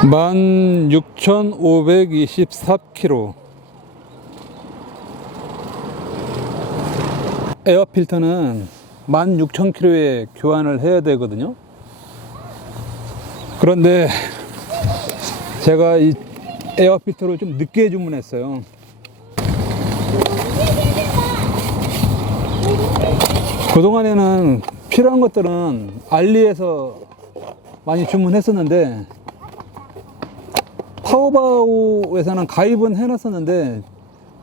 16,524km 에어 필터는 16,000km에 교환을 해야 되거든요. 그런데 제가 이 에어 필터를 좀 늦게 주문했어요. 그동안에는 필요한 것들은 알리에서 많이 주문했었는데 타오바오에서는 가입은 해놨었는데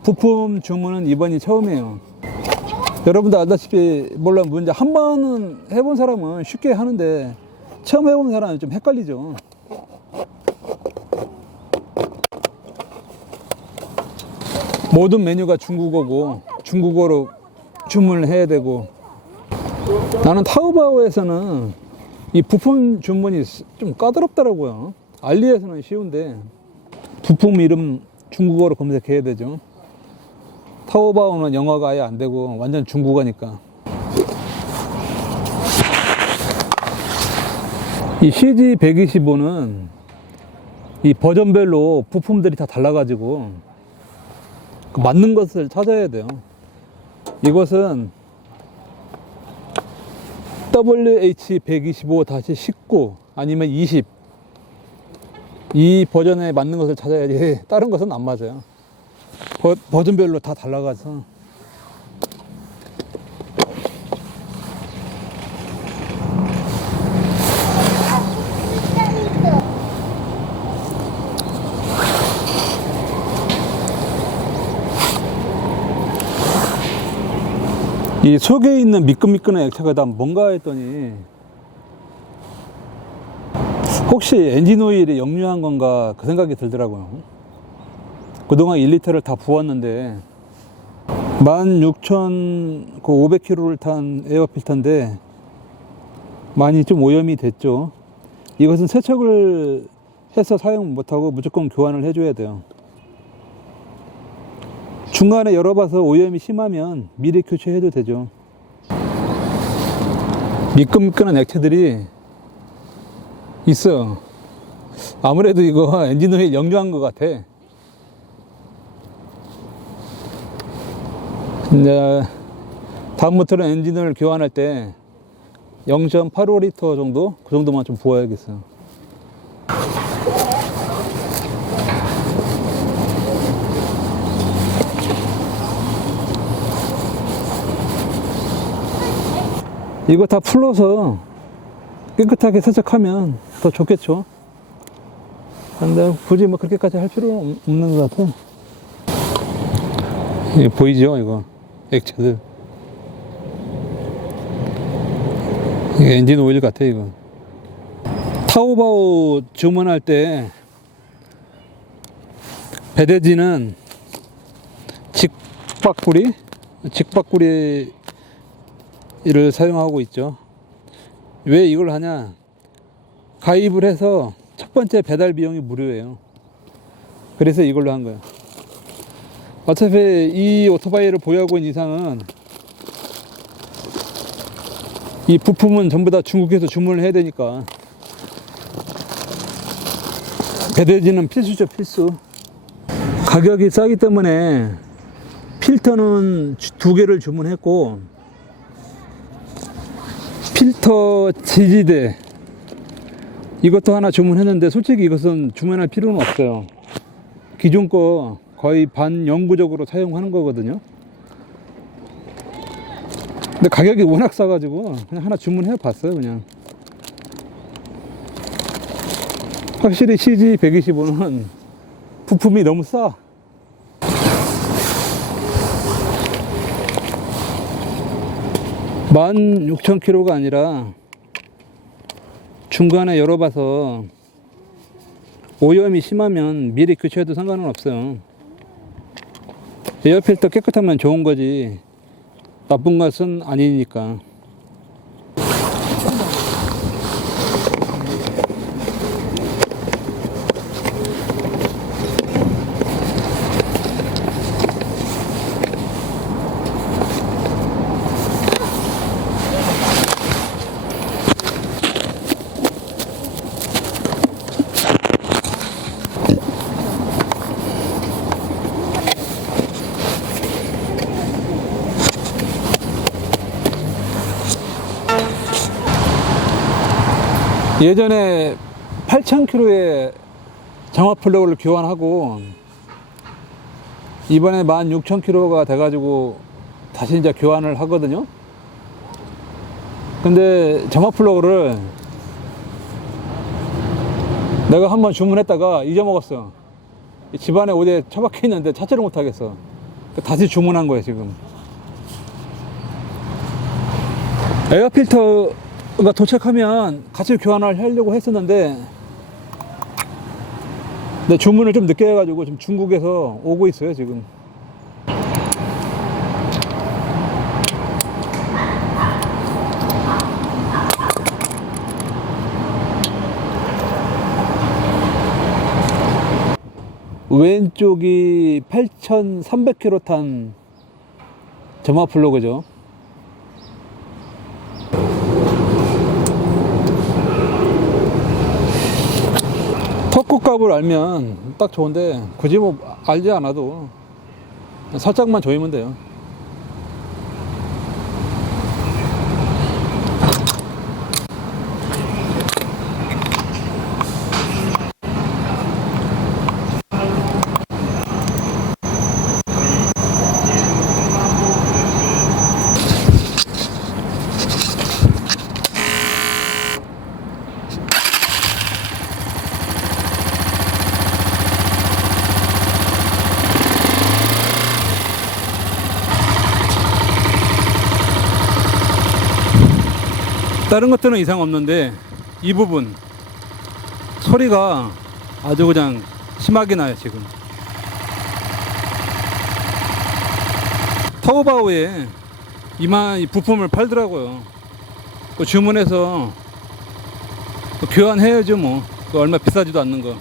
부품 주문은 이번이 처음이에요. 여러분도 알다시피 물론 문제 한 번은 해본 사람은 쉽게 하는데 처음 해본 사람은 좀 헷갈리죠. 모든 메뉴가 중국어고 중국어로 주문을 해야 되고 나는 타오바오에서는 이 부품 주문이 좀 까다롭더라고요. 알리에서는 쉬운데 부품 이름 중국어로 검색해야 되죠. 타오바오는 영어가 아예 안 되고 완전 중국어니까. 이 CG125는 이 버전별로 부품들이 다 달라가지고 그 맞는 것을 찾아야 돼요. 이것은 WH125-19 아니면 20 이 버전에 맞는 것을 찾아야지 다른 것은 안 맞아요. 버, 버전별로 다 달라가서 이 속에 있는 미끈미끈한 액체가 다 뭔가 했더니 혹시 엔진 오일이 역류한 건가 그 생각이 들더라고요. 그동안 1리터를 다 부었는데 16,500km를 탄 에어필터인데 많이 좀 오염이 됐죠. 이것은 세척을 해서 사용 못하고 무조건 교환을 해줘야 돼요. 중간에 열어봐서 오염이 심하면 미리 교체해도 되죠. 미끈미끈한 액체들이 있어. 아무래도 이거 엔진 오일 역류한 것 같아. 이제 다음부터는 엔진을 교환할 때 0.85리터 정도 그 정도만 좀 부어야겠어요. 이거 다 풀러서 깨끗하게 세척하면 더 좋겠죠. 근데 굳이 뭐 그렇게까지 할 필요는 없는 것 같아. 이거 보이죠? 이거 액체들. 이게 엔진 오일 같아 이거. 타오바오 주문할 때 배대지는 직박구리, 직박구리를 사용하고 있죠. 왜 이걸 하냐? 가입을 해서 첫 번째 배달 비용이 무료예요. 그래서 이걸로 한 거예요. 어차피 이 오토바이를 보유하고 있는 이상은 이 부품은 전부 다 중국에서 주문을 해야 되니까 배대지는 필수죠 필수 가격이 싸기 때문에 필터는 두 개를 주문했고 필터 지지대. 이것도 하나 주문했는데 솔직히 이것은 주문할 필요는 없어요. 기존 거 거의 반영구적으로 사용하는 거거든요. 근데 가격이 워낙 싸가지고 그냥 하나 주문해 봤어요 그냥. 확실히 CG125는 부품이 너무 싸 만 육천 킬로가 아니라 중간에 열어봐서 오염이 심하면 미리 교체해도 상관은 없어요. 에어필터 깨끗하면 좋은 거지 나쁜 것은 아니니까. 예전에 8,000km의 정화 플러그를 교환하고 이번에 16,000km가 돼가지고 다시 이제 교환을 하거든요. 근데 정화 플러그를 내가 한번 주문했다가 잊어먹었어. 집안에 어디에 처박혀 있는데 찾지를 못하겠어. 다시 주문한 거예요, 지금. 에어 필터 가 도착하면 같이 교환을 하려고 했었는데 근데 주문을 좀 늦게 해가지고 지금 중국에서 오고 있어요 지금. 왼쪽이 8,300km 탄 점화 플러그죠 값을 알면 딱 좋은데 굳이 뭐 알지 않아도 살짝만 조이면 돼요. 다른 것들은 이상 없는데 이 부분 소리가 아주 그냥 심하게 나요 지금. 타오바오에 이만 이 부품을 팔더라고요. 그 주문해서 그 교환해야죠 뭐. 그 얼마 비싸지도 않는 거